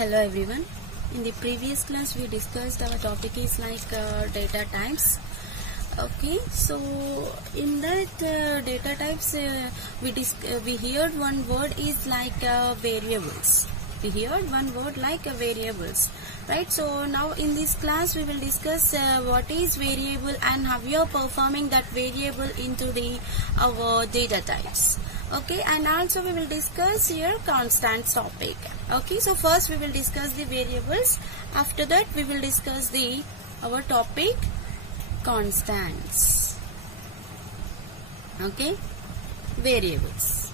Hello everyone. In the previous class we discussed our topic is like data types. Okay, so in that data types we heard one word is like variables. We heard one word like variables, right? So now in this class we will discuss what is variable and how we are performing that variable into our data types. Okay, and also we will discuss here constants topic. Okay, so first we will discuss the variables. After that we will discuss our topic constants. Okay, variables.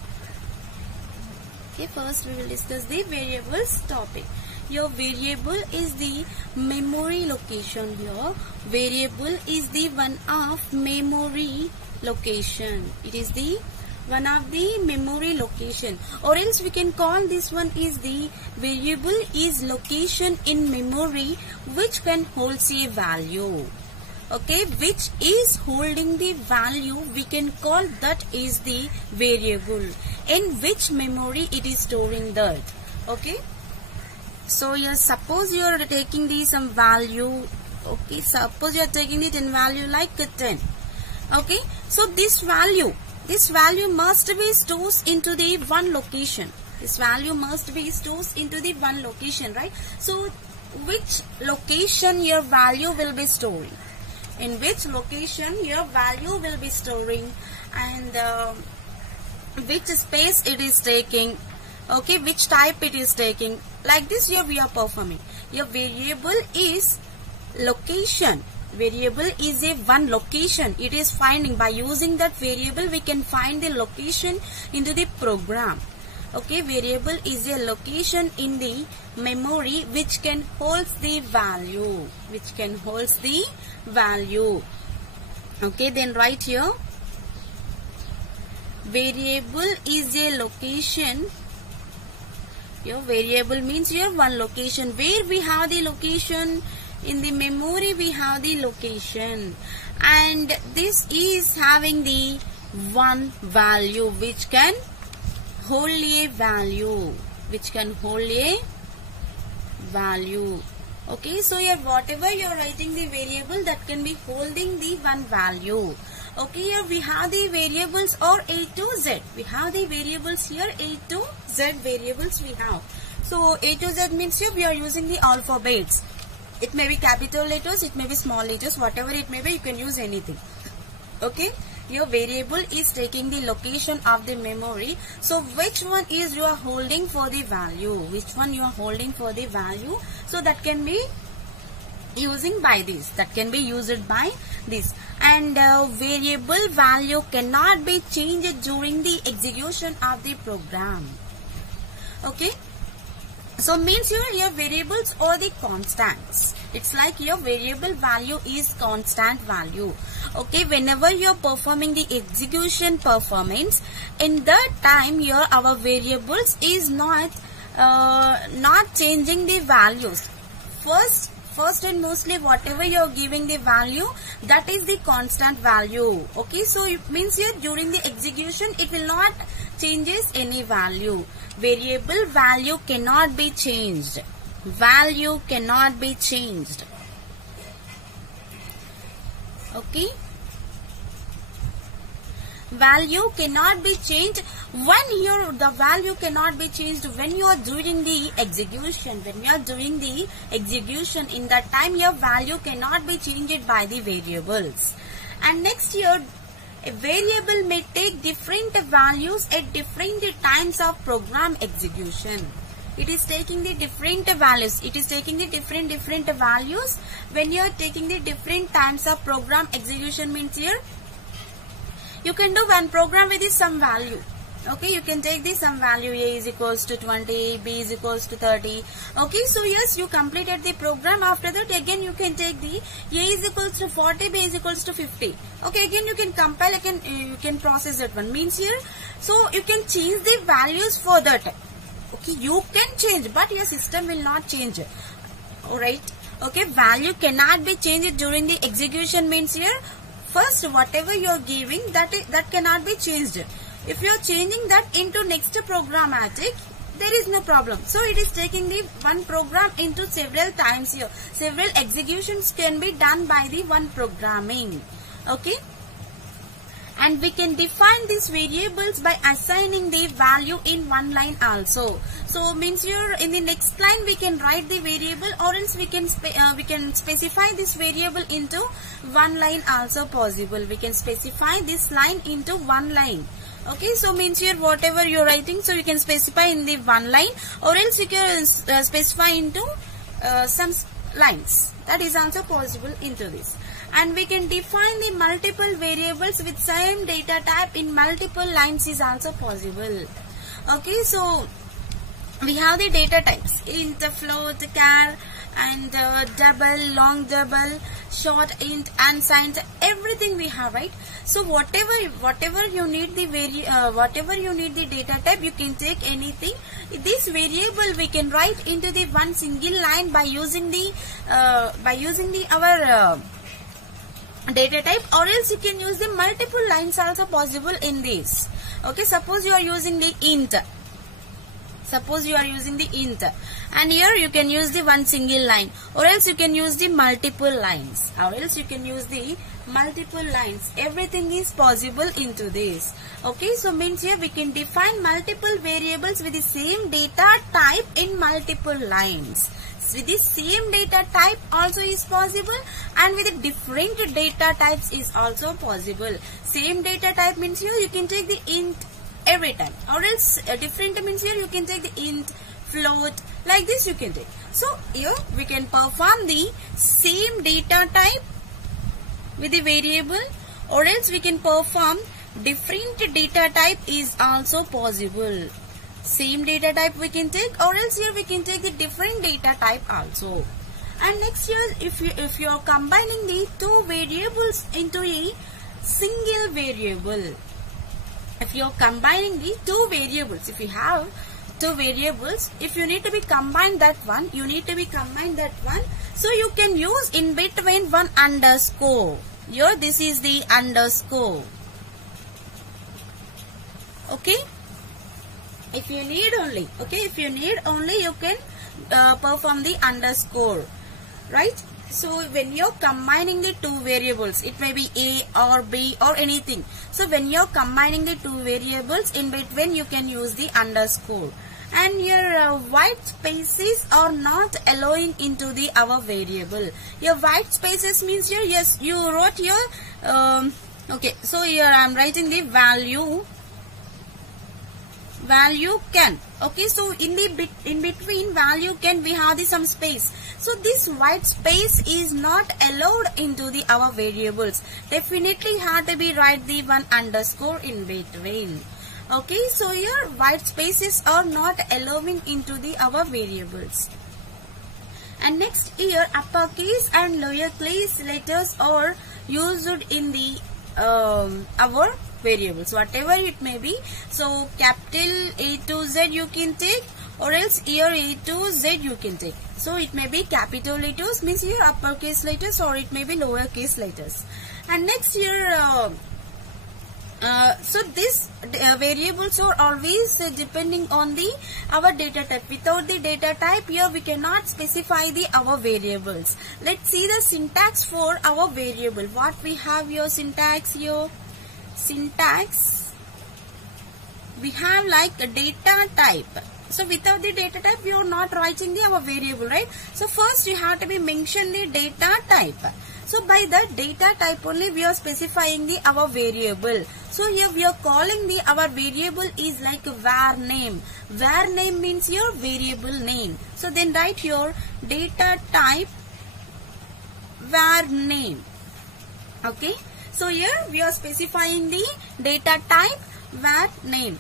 Okay, first we will discuss the variables topic. Your variable is the memory location here. Variable is the one of memory location. It is the one of the memory location, or else we can call this one is the variable is location in memory which can hold a value. Okay, which is holding the value, we can call that is the variable. In which memory it is storing that. Okay, so yes, suppose you are taking some value. Okay, suppose you are taking it in value like 10. Okay, so this value must be stored into the one location. This value must be stored into the one location, right? So which location your value will be storing? In which location your value will be storing, and which space it is taking. Okay, which type it is taking. Like this here we are performing. Your variable is location. Variable is a one location. It is finding. By using that variable we can find the location into the program. Okay, variable is a location in the memory which can hold the value. Which can hold the value. Okay, then write here. Variable is a location. Your variable means your one location. Where we have the location? In the memory we have the location, and this is having the one value which can hold a value. Which can hold a value. Okay, so here whatever you are writing the variable, that can be holding the one value. Okay, here we have the variables or A to Z. We have the variables here, A to Z variables we have. So A to Z means here we are using the alphabets. It may be capital letters, it may be small letters, whatever it may be, you can use anything. Okay, your variable is taking the location of the memory. So which one is you are holding for the value? Which one you are holding for the value? So that can be using by this. That can be used by this. And variable value cannot be changed during the execution of the program. Okay. So means your variables or the constants. It's like your variable value is constant value. Okay, whenever you are performing the execution performance, in that time our variables is not changing the values. First and mostly whatever you are giving the value, that is the constant value. Okay, so it means here during the execution it will not changes any value. Variable value cannot be changed. Value cannot be changed. Okay. Value cannot be changed when the value cannot be changed when you are doing the execution. When you are doing the execution, in that time your value cannot be changed by the variables. And next here, a variable may take different values at different times of program execution. It is taking the different values. It is taking the different values when you are taking the different times of program execution. Means here you can do one program with some value. Okay, you can take this some value. A is equals to 20, B is equals to 30. Okay, so yes, you completed the program. After that again you can take the A is equals to 40, B is equals to 50. Okay, again you can compile, you can process that one. Means here, so you can change the values for that. Okay, you can change, but your system will not change. Alright. Okay, value cannot be changed during the execution. Means here, first whatever you are giving, that cannot be changed. If you are changing that into next programmatic, there is no problem. So it is taking the one program into several times here. Several executions can be done by the one programming. Okay. And we can define these variables by assigning the value in one line also. So means here in the next line we can write the variable, or else we can specify this variable into one line also possible. We can specify this line into one line. Okay, so means here whatever you are writing, so you can specify in the one line, or else you can specify into some lines. That is also possible into this. And we can define the multiple variables with same data type in multiple lines is also possible. Okay, so we have the data types: int, float, char, and double, long double, short int, unsigned. Everything we have, right? So whatever you need the data type, you can take anything. This variable we can write into the one single line by using the our data type, or else you can use the multiple lines also possible in this. Okay, suppose you are using the int. And here you can use the one single line, or else you can use the multiple lines. Everything is possible into this. Okay, so means here we can define multiple variables with the same data type in multiple lines. With the same data type also is possible, and with the different data types is also possible. Same data type means here you can take the int every time, or else different means here you can take the int, float, like this you can take. So here we can perform the same data type with the variable, or else we can perform different data type is also possible. Same data type we can take, or else here we can take the different data type also. And next here, if you are combining the two variables into a single variable, if you are combining the two variables, if you have two variables, if you need to be combined that one, so you can use in between one underscore. Here this is the underscore. Okay. If you need only, you can perform the underscore, right? So when you're combining the two variables, it may be A or B or anything. So when you're combining the two variables, in between you can use the underscore. And your white spaces are not allowing into the our variable. Your white spaces means here, yes, you wrote here. Okay, so here I am writing the value can. Okay, so in between value can we have some space. So this white space is not allowed into the our variables. Definitely have to be write the one underscore in between. Okay, so here white spaces are not allowing into the our variables. And next here uppercase and lowercase letters are used in the our variables, whatever it may be. So capital A to Z you can take, or else here A to Z you can take. So it may be capital letters, means here uppercase letters, or it may be lowercase letters. And next here so this variables are always depending on the our data type. Without the data type, here we cannot specify the our variables. Let's see the syntax for our variable. What we have here, syntax here. Syntax, we have like a data type. So without the data type, we are not writing the our variable, right? So first you have to be mention the data type. So by the data type only we are specifying the our variable. So here we are calling the our variable is like var name. Var name means your variable name. So then write here data type var name. Okay. So here we are specifying the data type var name.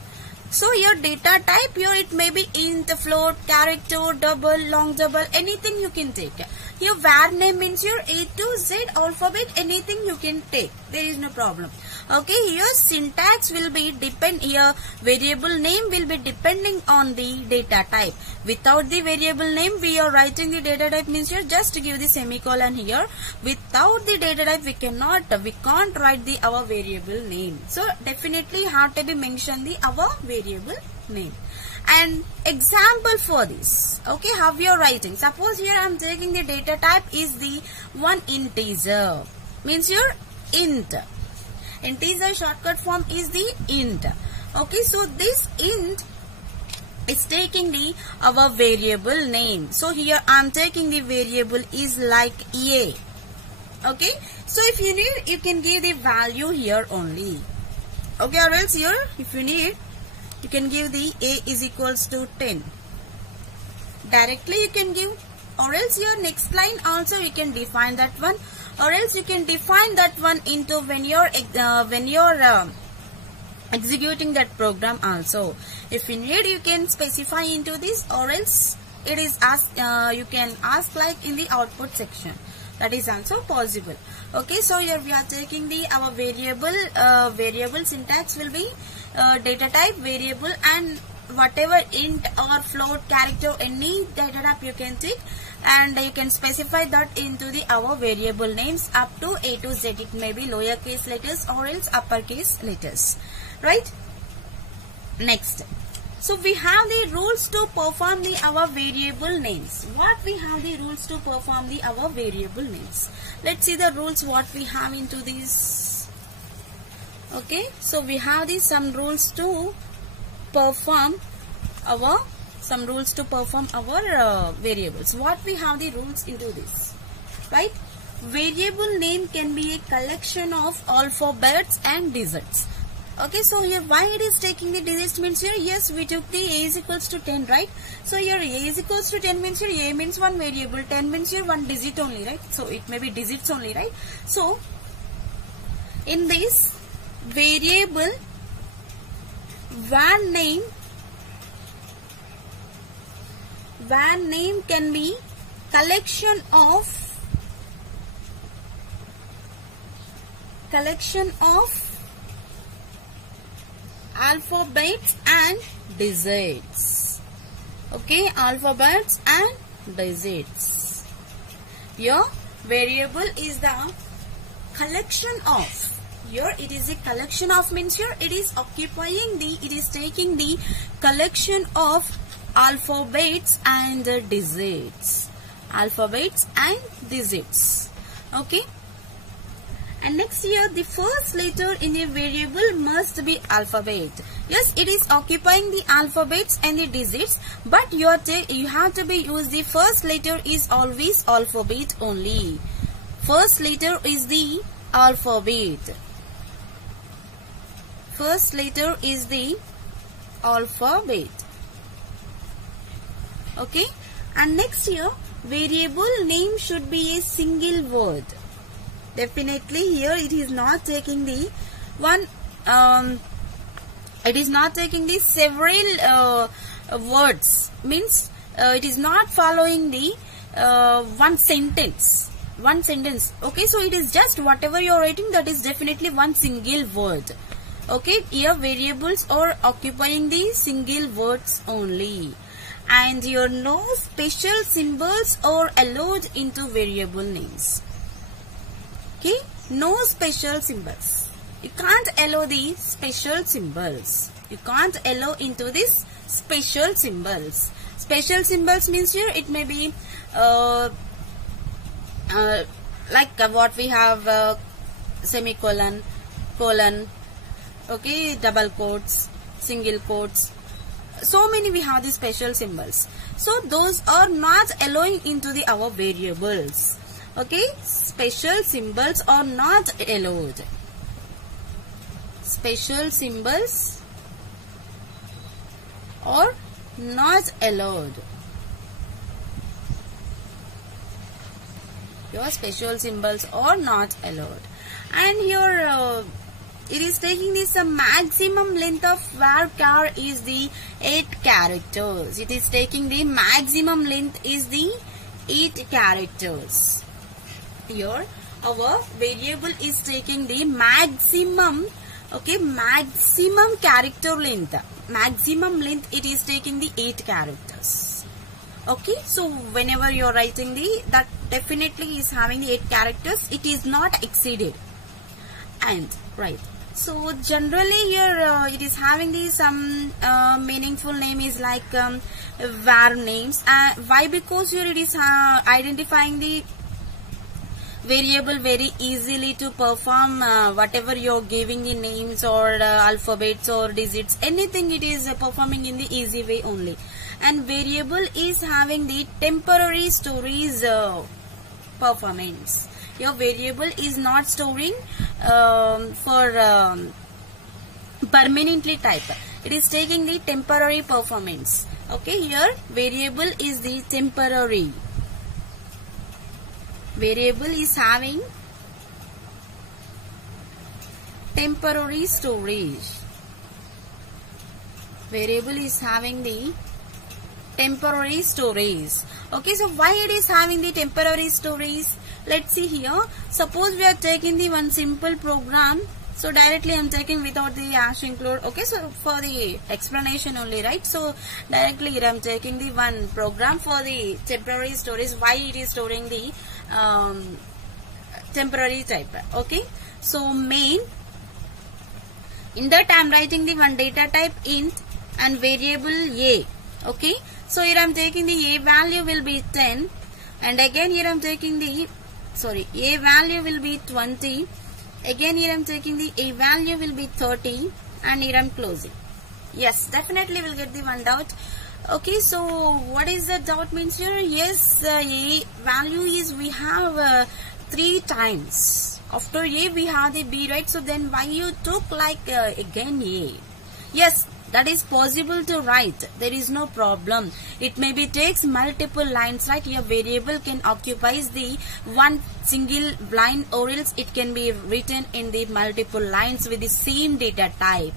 So your data type here, it may be int, float, character, double, long double, anything you can take. Your var name means your A to Z alphabet, anything you can take. There is no problem. Okay, here syntax will be here variable name will be depending on the data type. Without the variable name, we are writing the data type means here just to give the semicolon here. Without the data type, we can't write the our variable name. So definitely have to be mentioned the our variable name. And example for this, okay, how we are writing. Suppose here I am taking the data type is the one integer, means your int. Integer shortcut form is the int. Okay, so this int is taking the our variable name. So here I am taking the variable is like a. Okay, so if you need, you can give the value here only. Okay, or else here if you need, you can give the a is equals to 10. Directly you can give, or else your next line also you can define that one, or else you can define that one into when you're executing that program also. If you need, you can specify into this, or else it is asked, you can ask like in the output section. That is also possible. Okay, so here we are taking the our variable syntax will be data type variable, and whatever int or float character, any data type you can take, and you can specify that into the our variable names up to A to Z. It may be lowercase letters or else uppercase letters, right? Next, so we have the rules to perform the our variable names. What we have the rules to perform the our variable names? Let's see the rules what we have into this. Okay, so we have these some rules to perform our variables. What we have the rules into this, right? Variable name can be a collection of alphabets and digits. Okay, so here why it is taking the digits means here, yes, we took the a is equals to 10, right? So here a is equals to 10 means here a means one variable, 10 means here one digit only, right? So it may be digits only, right? So in this variable var name can be collection of alphabets and digits. Okay, alphabets and digits. Your variable is the collection of. Here it is a collection of means here it is occupying the, it is taking the collection of alphabets and digits. Alphabets and digits. Okay. And next here, the first letter in a variable must be alphabet. Yes, it is occupying the alphabets and the digits, but you have to be use the first letter is always alphabet only. First letter is the alphabet. First letter is the alphabet. Okay. And next here, variable name should be a single word. Definitely here it is not taking the one, it is not taking the several words, means it is not following the one sentence. Okay, so it is just whatever you are writing, that is definitely one single word. Okay, here variables are occupying the single words only, and your no special symbols are allowed into variable names. Okay, no special symbols. You can't allow the special symbols. You can't allow into this special symbols. Special symbols means here it may be like what we have semicolon, colon, okay, double quotes, single quotes. So many we have the special symbols. So those are not allowing into the our variables. Okay, special symbols are not allowed. Special symbols are not allowed. Your special symbols are not allowed. And here it is taking this maximum length of varchar is the 8 characters. It is taking the maximum length is the 8 characters. Here our variable is taking the maximum, okay, maximum character length. Maximum length it is taking the 8 characters. Okay, so whenever you are writing the, that definitely is having the 8 characters, it is not exceeded. And right, So generally here it is having the some meaningful name is like var names. Why? Because here it is identifying the variable very easily to perform whatever you're giving the names or alphabets or digits, anything it is performing in the easy way only. And variable is having the temporary storage performance. Your variable is not storing for permanently type. It is taking the temporary performance. Okay, here variable is the temporary. Variable is having temporary storage. Variable is having the temporary storage. Okay, so why it is having the temporary storage? Let's see here. Suppose we are taking the one simple program. So directly I am taking without the hash include. Okay, so for the explanation only, right? So directly here I am taking the one program for the temporary storage. Why it is storing the temporary type. Okay, so main, in that I am writing the one data type int and variable a. Okay, so here I am taking the a value will be 10, and again here I am taking the a value will be 20. Again here I am taking the a value will be 30, and here I am closing. Yes, definitely will get the one doubt. Okay, so what is the dot means here? Yes, a value is we have 3 times. After a we have the b, right? So then why you took like again a? Yes, that is possible to write. There is no problem. It maybe takes multiple lines, right? Your variable can occupy the one single line, or else it can be written in the multiple lines with the same data type.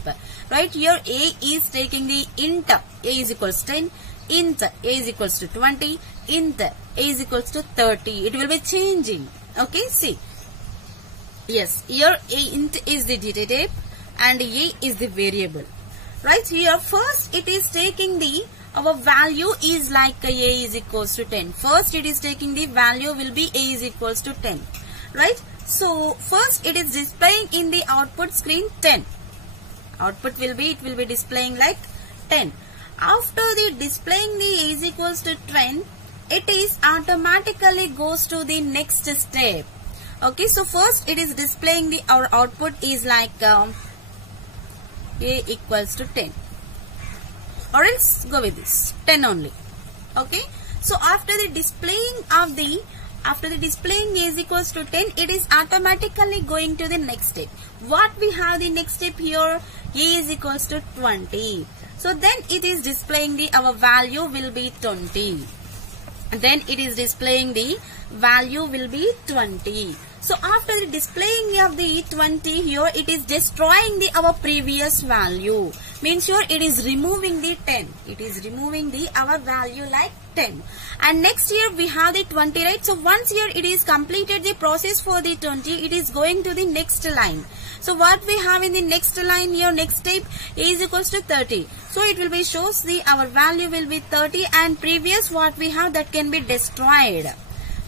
Right? Here a is taking the int a is equals 10, int a is equals to 20, int a is equals to 30. It will be changing. Okay, see. Yes, here a int is the data type and a is the variable. Right, here first it is taking the our value is like a is equals to 10. First it is taking the value will be a is equals to 10. Right, so first it is displaying in the output screen 10. Output will be, it will be displaying like 10. After the displaying the a is equals to 10, it is automatically goes to the next step. Okay, so first it is displaying the our output is like a equals to 10, or else go with this 10 only. Okay, so after the displaying of the displaying a is equals to 10, it is automatically going to the next step. What we have the next step here? A is equals to 20. So then it is displaying the our value will be 20. Then it is displaying the value will be 20. So after the displaying of the 20 here, it is destroying the our previous value. Means here it is removing the 10. It is removing the our value like 10. And next here we have the 20, right? So once here it is completed the process for the 20, it is going to the next line. So what we have in the next line here, next step, a is equals to 30. So it will be shows the our value will be 30, and previous what we have that can be destroyed.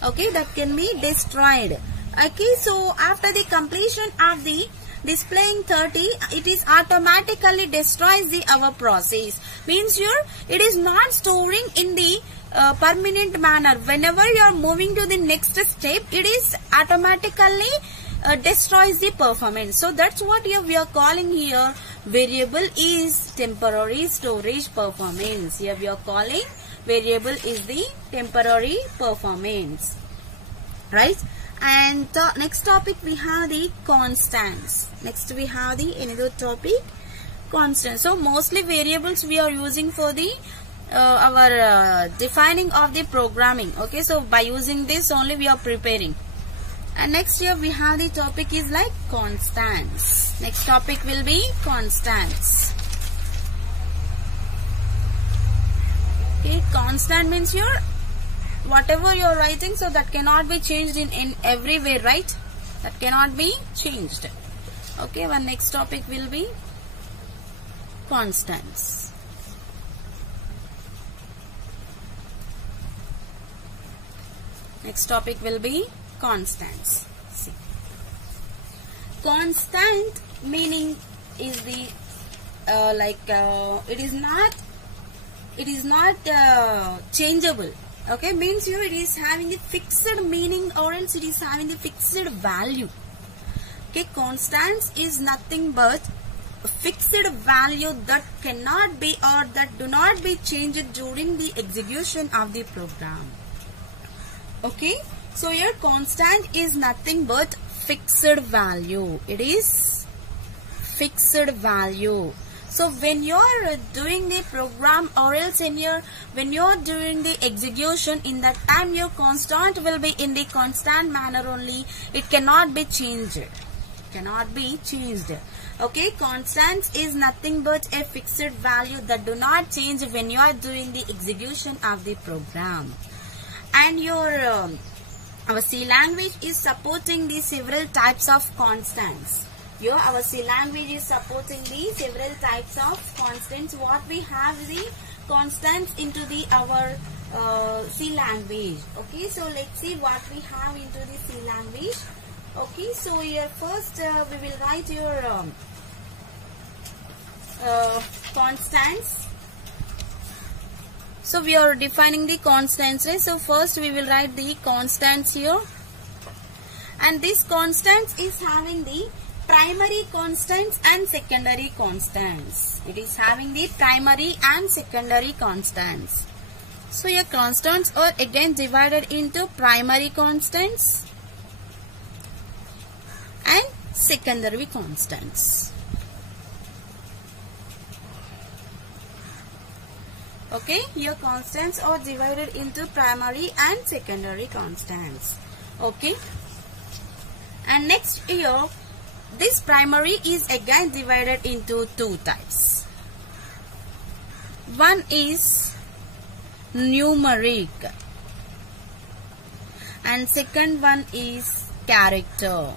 Okay, that can be destroyed. Okay, so after the completion of the displaying 30, it is automatically destroys the our process. Means here it is not storing in the permanent manner. Whenever you are moving to the next step, it is automatically destroys the performance. So that's what we are calling here variable is temporary storage performance. Here we are calling variable is the temporary performance, right? And next topic we have the constants. Next we have the another topic, constants. So mostly variables we are using for the our defining of the programming. Okay, so by using this only we are preparing. And next here we have the topic is like constants. Next topic will be constants. Okay, constant means here whatever you are writing, so that cannot be changed in every way, right? That cannot be changed. Okay, our next topic will be constants. Next topic will be constants. See. constant meaning is the it is not changeable. Okay, means here it is having the fixed meaning or else it is having the fixed value. Okay, constants is nothing but a fixed value that cannot be or that do not be changed during the execution of the program. Okay, so here constant is nothing but fixed value. It is fixed value. So when you are doing the program or else when you are doing the execution, in that time your constant will be in the constant manner only. It cannot be changed. Cannot be changed. Okay, constant is nothing but a fixed value that do not change when you are doing the execution of the program. And your our C language is supporting the several types of constants. Here our C language is supporting the several types of constants. What we have the constants into the our C language. Okay, so let's see what we have into the C language. Okay, so here first we will write your constants. So we are defining the constants, right? So first we will write the constants here, and this constants is having the primary constants and secondary constants. It is having the primary and secondary constants. So your constants are again divided into primary constants and secondary constants. Okay, your constants are divided into primary and secondary constants. Okay, and next here, this primary is again divided into two types. One is numeric and second one is character.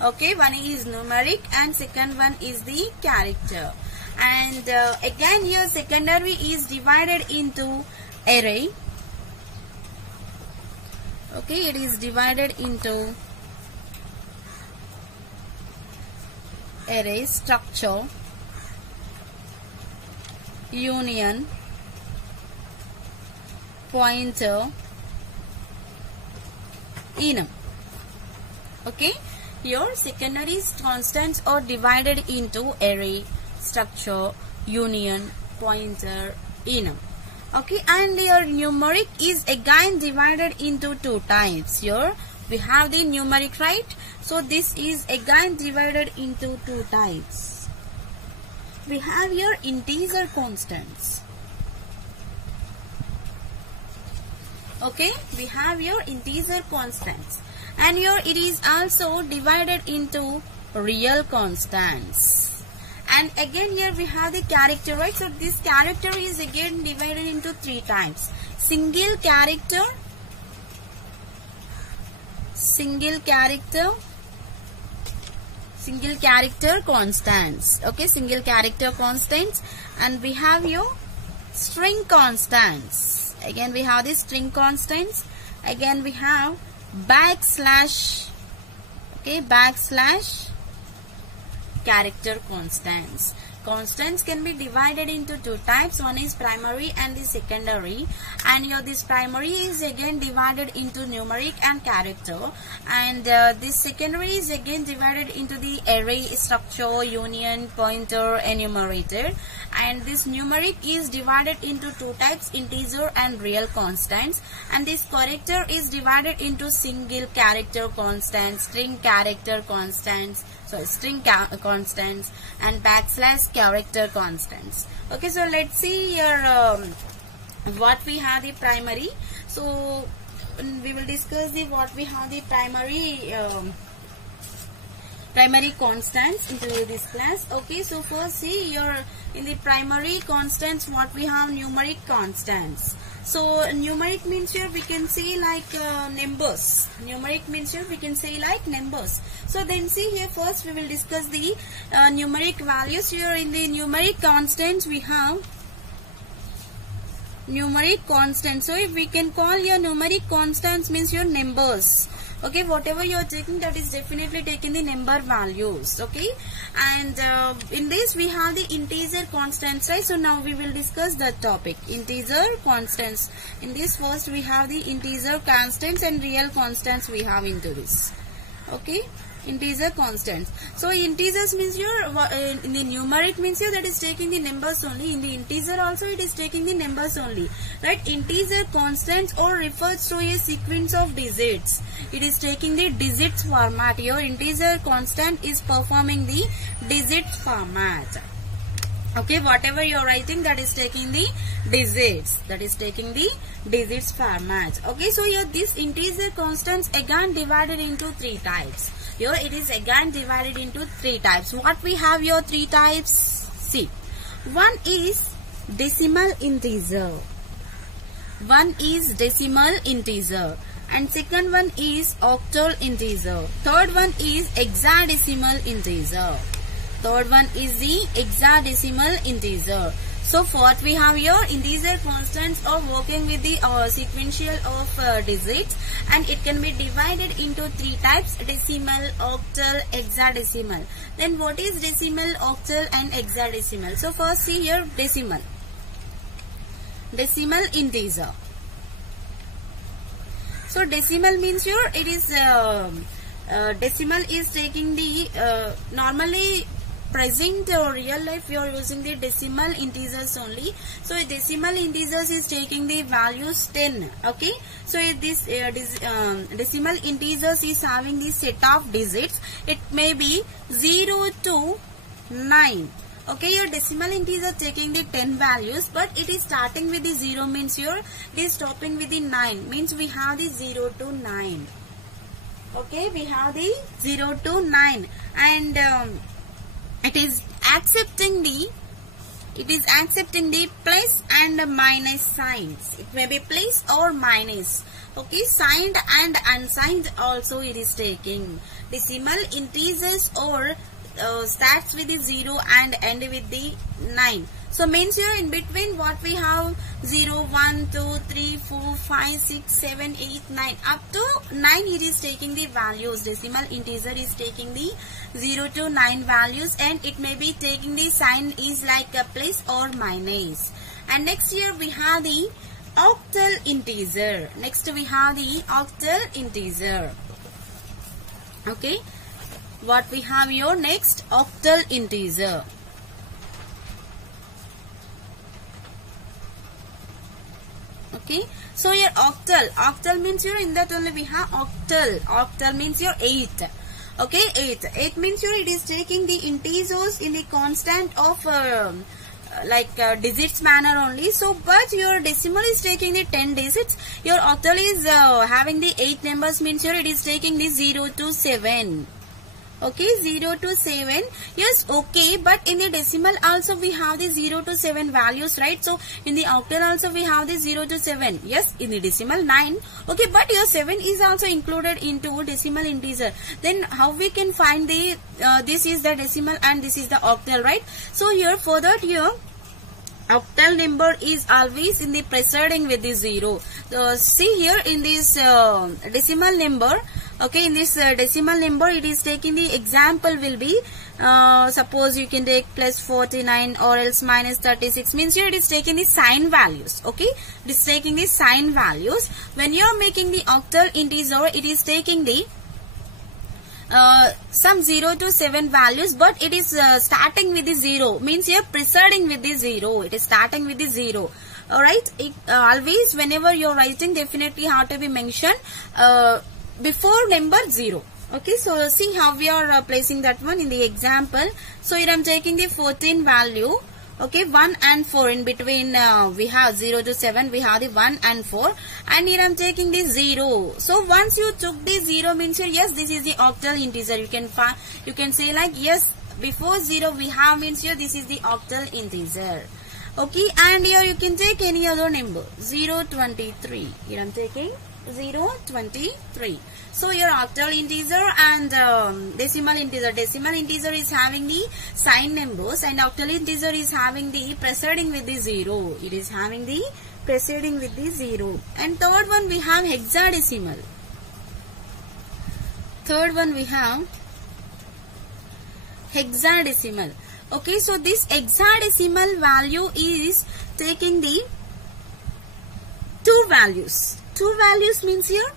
Okay, one is numeric and second one is the character. And again here secondary is divided into array. Okay, it is divided into array, structure, union, pointer, enum. Okay, your secondary constants are divided into array, structure, union, pointer, enum. Okay, and your numeric is again divided into two types. Here we have the numeric, right? So this is again divided into two types. We have your integer constants. Okay, we have your integer constants, and here it is also divided into real constants. And again here we have the character, right? So this character is again divided into three types. Single character, single character constants. Okay, single character constants. And we have your string constants. Again we have the string constants. Again we have backslash. Okay, backslash character constants. Constants can be divided into two types. One is primary and the secondary. And here this primary is again divided into numeric and character. And this secondary is again divided into the array, structure, union, pointer, enumerator. And this numeric is divided into two types, integer and real constants. And this character is divided into single character constants, string character constants, string constants, and backslash character constants. Okay, so let's see here what we have the primary. So we will discuss the what we have the primary constants into this class. Okay, so first see here in the primary constants what we have numeric constants. So numeric means here we can say like numbers. Numeric means here we can say like numbers. So then see here first we will discuss the numeric values. Here in the numeric constants we have numeric constant. So if we can call your numeric constants means your numbers. Okay, whatever you are taking, that is definitely taking the number values. Okay, and in this we have the integer constants, right? So now we will discuss that topic, integer constants. In this first we have the integer constants and real constants we have into this. Okay, integer constants. So integers means your in the numeric means your that is taking the numbers only. In the integer also it is taking the numbers only, right? Integer constants or refers to a sequence of digits. It is taking the digits format. Your integer constant is performing the digits format. Okay, whatever you are writing, that is taking the digits. That is taking the digits format. Okay, so here this integer constants again divided into three types. Here it is again divided into three types. What we have here, three types? See, one is decimal integer. One is decimal integer. And second one is octal integer. Third one is hexadecimal integer. Third one is the hexadecimal integer. So what we have here, integer constants are working with the sequential of digits, and it can be divided into three types: decimal, octal, hexadecimal. Then what is decimal, octal and hexadecimal? So first see here decimal. Decimal integer. So decimal means here it is decimal is taking the normally present or real life you are using the decimal integers only. So decimal integers is taking the values 10. Okay, so this decimal integers is having the set of digits. It may be 0 to 9. Okay, your decimal integer taking the 10 values, but it is starting with the 0 means your it is stopping with the 9 means we have the 0 to 9. Okay, we have the 0 to 9, and it is accepting the plus and minus signs. It may be plus or minus. Okay, signed and unsigned also it is taking. Decimal integers or starts with the 0 and end with the 9. So means here in between what we have 0, 1, 2, 3, 4, 5, 6, 7, 8, 9. Up to 9 it is taking the values. Decimal integer is taking the 0 to 9 values, and it may be taking the sign is like a plus or minus. And next here we have the octal integer. Next we have the octal integer. Okay, what we have here next, octal integer. Okay, so your octal means your in that only we have octal means your 8. Okay, 8 means your it is taking the integers in the constant of digits manner only. So but your decimal is taking the 10 digits, your octal is having the 8 numbers means your it is taking the 0 to 7. Okay, 0 to 7. Yes, okay, but in the decimal also we have the 0 to 7 values, right? So in the octal also we have the 0 to 7. Yes, in the decimal 9. Okay, but your 7 is also included into decimal integer. Then how we can find the this is the decimal and this is the octal, right? So here for that here octal number is always in the preceding with the 0. See here in this decimal number. Okay, in this decimal number it is taking the example will be suppose you can take plus 49 or else minus 36 means here it is taking the sign values. Okay, it is taking the sign values. When you are making the octal integer, it is taking the some 0 to 7 values, but it is starting with the 0 means here preceding with the 0. It is starting with the 0. Alright, always whenever you are writing definitely have to be mentioned before number 0. Okay, so see how we are placing that one in the example. So here I am taking the 14 value. Okay, 1 and 4 in between we have 0 to 7, we have the 1 and 4, and here I am taking the 0. So once you took the 0 means here yes this is the octal integer. You can say like yes before 0 we have means here this is the octal integer. Okay, and here you can take any other number 023. Here I am taking 023. So your octal integer and decimal integer. Decimal integer is having the sign numbers and octal integer is having the preceding with the 0. It is having the preceding with the 0. And third one we have hexadecimal. Third one we have hexadecimal. Okay, so this hexadecimal value is taking the two values. Two values means here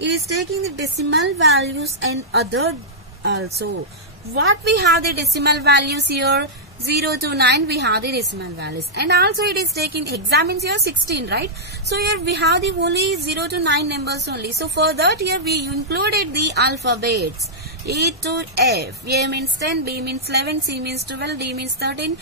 it is taking the decimal values and other also. What we have the decimal values here? 0 to 9 we have the decimal values, and also it is taking hexa means here 16, right? So here we have the only 0 to 9 numbers only. So for that here we included the alphabets A to F. A means 10, B means 11, C means 12, D means 13,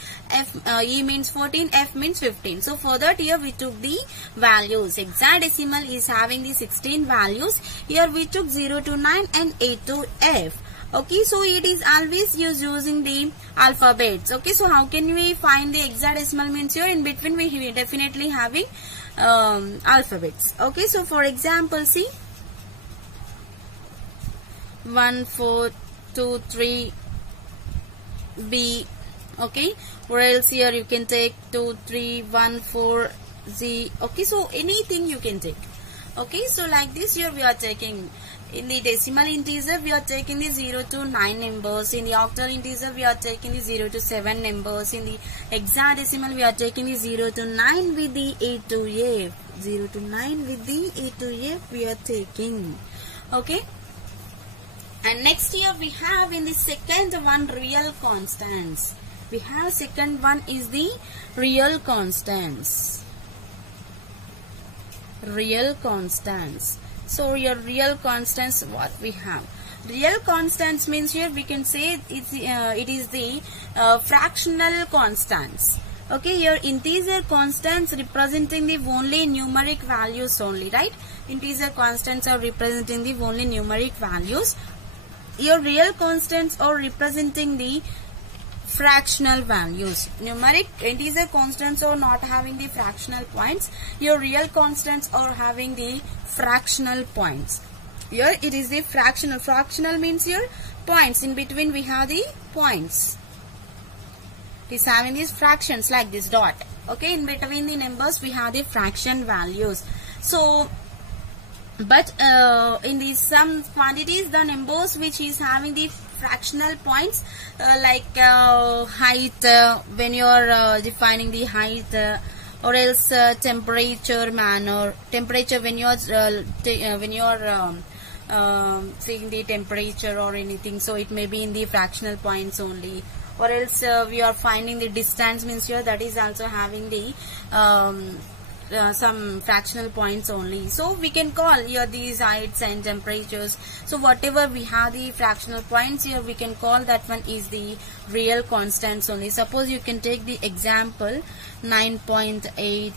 E means 14, F means 15. So for that here we took the values. Hexadecimal is having the 16 values. Here we took 0 to 9 and A to F. Okay, so it is always using the alphabets. Okay, so how can we find the hexadecimal means here? In between we definitely having alphabets. Okay, so for example, see 1 4 2 3 B. Okay, or else here you can take 2 3 1 4 Z. Okay, so anything you can take. Okay, so like this here we are taking. In the decimal integer, we are taking the 0 to 9 numbers. In the octal integer, we are taking the 0 to 7 numbers. In the hexadecimal, we are taking the 0 to 9 with the A to F. 0 to 9 with the A to F we are taking. Okay. And next here we have in the second one real constants. We have second one is the real constants. Real constants. So your real constants, what we have? Real constants means here we can say it is the fractional constants. Okay, your integer constants representing the only numeric values only, right? Integer constants are representing the only numeric values. Your real constants are representing the fractional values. Numeric integer constants are not having the fractional points. Your real constants are having the fractional points. Here it is the fractional. Fractional means here points. In between we have the points. It is having these fractions like this dot. Okay, in between the numbers we have the fraction values. So, but in these some quantities, the numbers which is having the fractional points like height when you are defining the height, or else temperature manner, temperature when you are seeing the temperature or anything, so it may be in the fractional points only. Or else we are finding the distance means here, that is also having the some fractional points only. So we can call here these heights and temperatures. So whatever we have the fractional points here, we can call that one is the real constants only. Suppose you can take the example 9.8.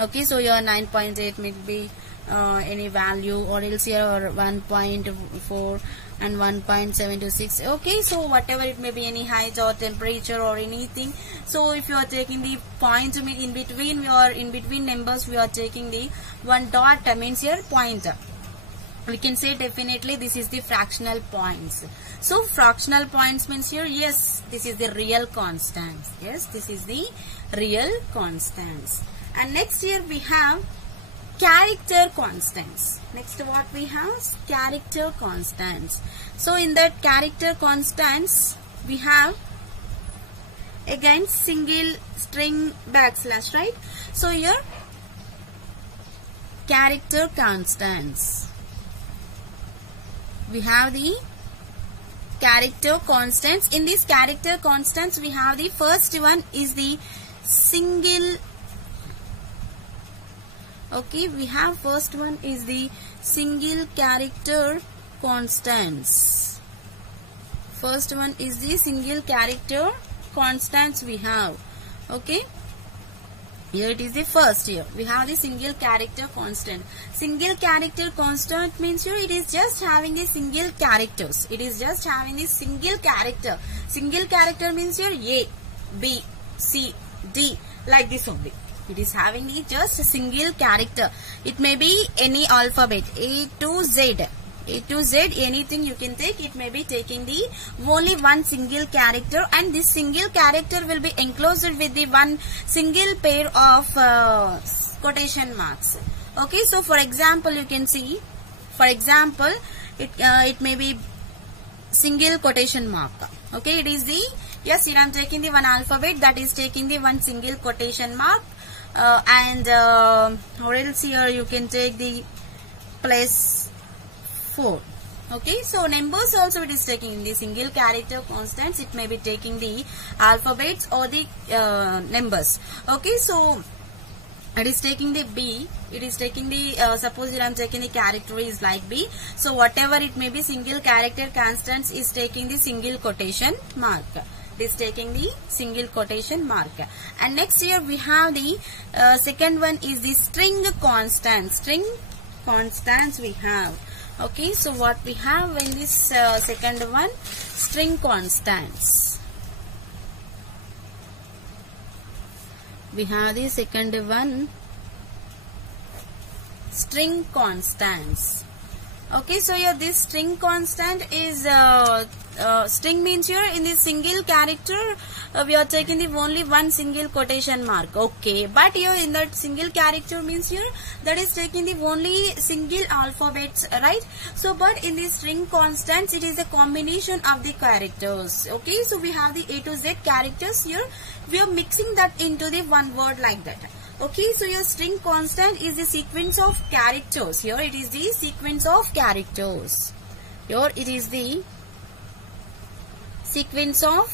Okay, so your 9.8 may be any value, or else here 1.4 and 1.726. Okay, so whatever it may be, any height or temperature or anything. So if you are taking the point in between, we are in between numbers, we are taking the one dot means here point. We can say definitely this is the fractional points. So fractional points means here, yes, this is the real constants. Yes, this is the real constants. And next here we have character constants. Next what we have? Character constants. So in that character constants we have again single string backslash, right? So here character constants. We have the character constants. In these character constants we have the first one is the single. Okay, we have first one is the single character constants. First one is the single character constants we have. Okay, here it is the first here. We have the single character constant. Single character constant means here it is just having the single characters. It is just having the single character. Single character means here A, B, C, D, like this only. It is having just a single character. It may be any alphabet, A to Z. A to Z, anything you can take. It may be taking the only one single character, and this single character will be enclosed with the one single pair of quotation marks. Okay, so for example, you can see, for example, it may be single quotation mark. Okay, it is the, yes, here I am taking the one alphabet, that is taking the one single quotation mark, or else here you can take the plus 4. Okay, so numbers also it is taking the single character constants, it may be taking the alphabets or the numbers. Okay, so it is taking the B, it is taking the, suppose here I am taking the character is like B, so whatever it may be single character constants is taking the single quotation mark. It is taking the single quotation mark. And next here we have the second one is the string constants. String constants we have. Okay, so what we have in this second one, string constants. We have the second one, string constants. Okay, so here this string constant is string means here in this single character we are taking the only one single quotation mark. Okay, but here in that single character means here that is taking the only single alphabets, right? So but in this string constants it is a combination of the characters. Okay, so we have the A to Z characters here, we are mixing that into the one word like that. Okay, so your string constant is the sequence of characters. Here it is the sequence of characters. Here it is the sequence of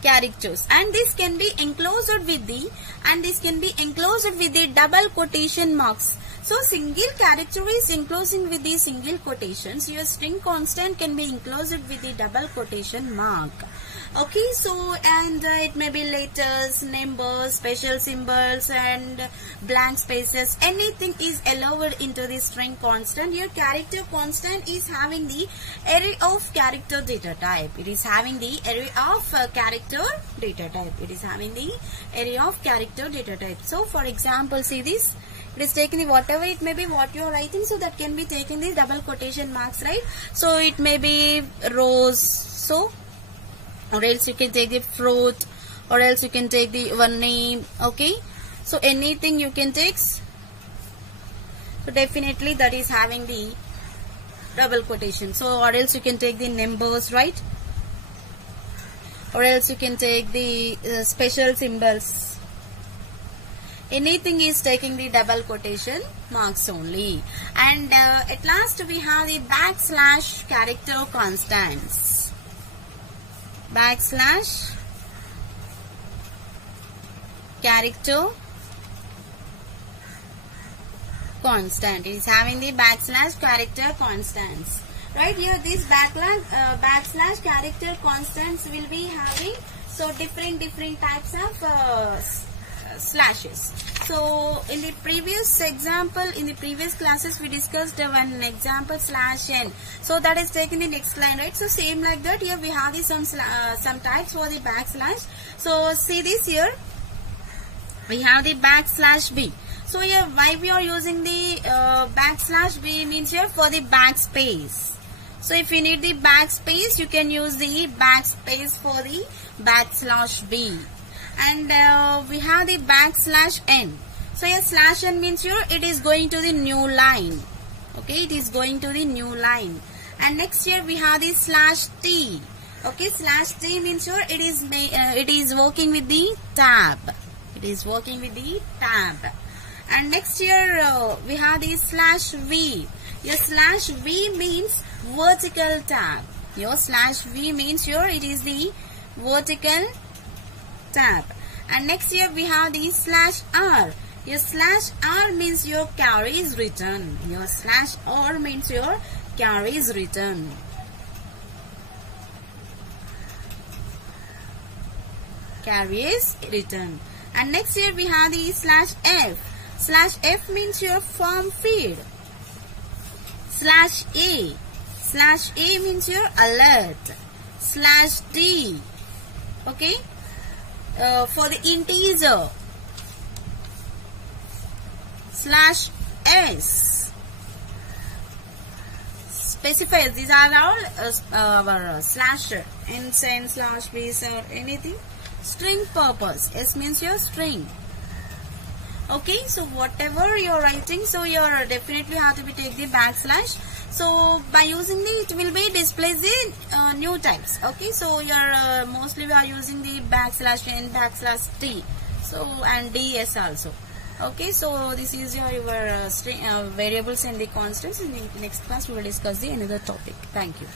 characters, and this can be enclosed with the double quotation marks. So single character is enclosing with the single quotations. Your string constant can be enclosed with the double quotation mark. Okay, so and it may be letters, numbers, special symbols and blank spaces. Anything is allowed into the string constant. Your character constant is having the array of character data type. It is having the array of character data type. It is having the array of character data type. So for example, see this. It is taking the whatever it may be what you are writing, so that can be taking the double quotation marks, right? So it may be rose, so, or else you can take the fruit, or else you can take the one name. Okay, so anything you can take. So definitely that is having the double quotation. So or else you can take the numbers, right? Or else you can take the special symbols. Anything is taking the double quotation marks only. And at last we have the backslash character constants. Backslash character constant. It is having the backslash character constants. Right here, these backslash character constants will be having so different types of slashes. So in the previous example, in the previous classes we discussed one example slash n. So that is taken in next line, right? So same like that here we have the some types for the backslash. So see this here, we have the backslash b. So here why we are using the backslash b means here for the backspace. So if you need the backspace, you can use the backspace for the backslash b. And we have the backslash n. So here slash n means here it is going to the new line. Okay, it is going to the new line. And next here we have the slash t. Okay, slash t means here it is working with the tab. It is working with the tab. And next here we have the slash v. Your slash v means vertical tab. Your slash v means here it is the vertical tab. And next here we have the slash r. Your slash r means your carry is written. Your slash r means your carry is written. Carry is written. And next here we have the slash f. Slash f means your form field. Slash a. Slash a means your alert. Slash d. Okay. For the integer. Slash s. Specify. These are all our slasher. N slash b or anything. String purpose. S means your string. Okay, so whatever you're writing, so you're definitely have to be take the backslash. So by using the, it will be displays the new types. Okay, so you're mostly we are using the backslash n, backslash t, so and ds also. Okay, so this is your string variables and the constants. In the next class we will discuss the another topic. Thank you.